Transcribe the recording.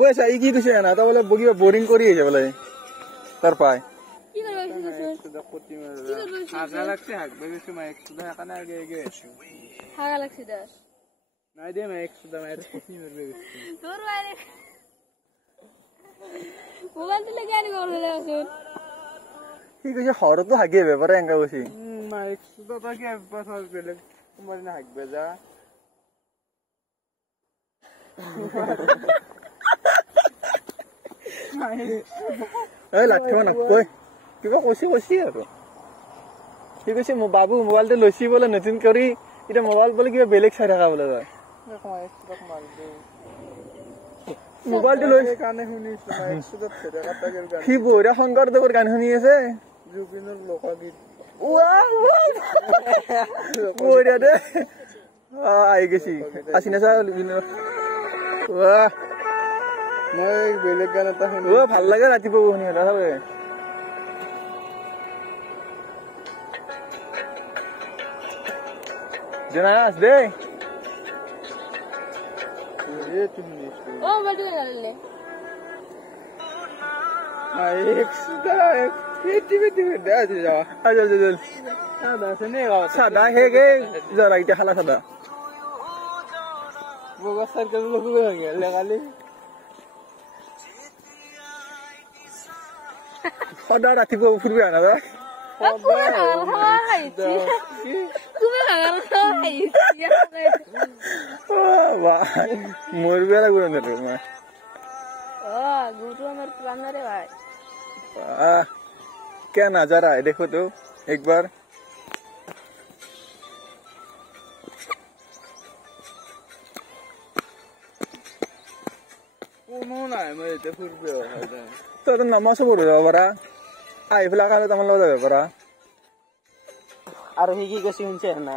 বৈছা ই কি কৈছে না তা বলে বগিবা বোৰিং কৰি আহিছে বলে তাৰ পাই কি কৰিব হাগা লাগছে হাগবে বেশি মা 100 টাকা না আগে আগে হাগা লাগছে দাস নাই দে মা 100 টাকা এর কতি মারবে তোর বাইরে মোবাইল দিলে কেন করলে আসুন কি কৈছে হরতো হাগে ব্যাপারে এঙ্গা বসি মা 100 টাকা কি পাস পেলে তোমার না হাগবে যা এই লাঠিব নাককৈ কিবা কৈছি আৰু কি কৈছে বাবু মোবাইলটো লৈছি বোলে নতুন কৰি এটা মোবাইল বোলে কিবা বেলেগ চাই থকা বোলে তই মোবাইলটো লৈ কানে শুনিছো না 100 টাকা গান সি বৈৰা শংকৰদেৱৰ গান শুনি আছে জুবিনৰ লোকগীত বৈৰা দে আহি গৈছি আছিনা চা ৱাহ মই বেলেগ গান এটা শুনি ভাল লাগে ৰাতিপুৱা শুনি এটা চাবে জনাস দে ও মোবাইল দিলে গালে আই 100 টাকা টিভি দে যা আজ সাদা সনে গাও সাদা হেগে জরা ইটা খালা সাদা বগা সার্কেল লোক হয়ে গেল লাগালি সদা ৰাতিপুৱা ফুৰিব আনা দা মরবে লাগবে না भाई क्या नजारा है देखो तो एक बार तो नमाज पढ़ो যাব পাৰা আহি পেলাই কালি তামাৰ লগত যাব পাৰা আৰু সি কি কৈছে শুনছে না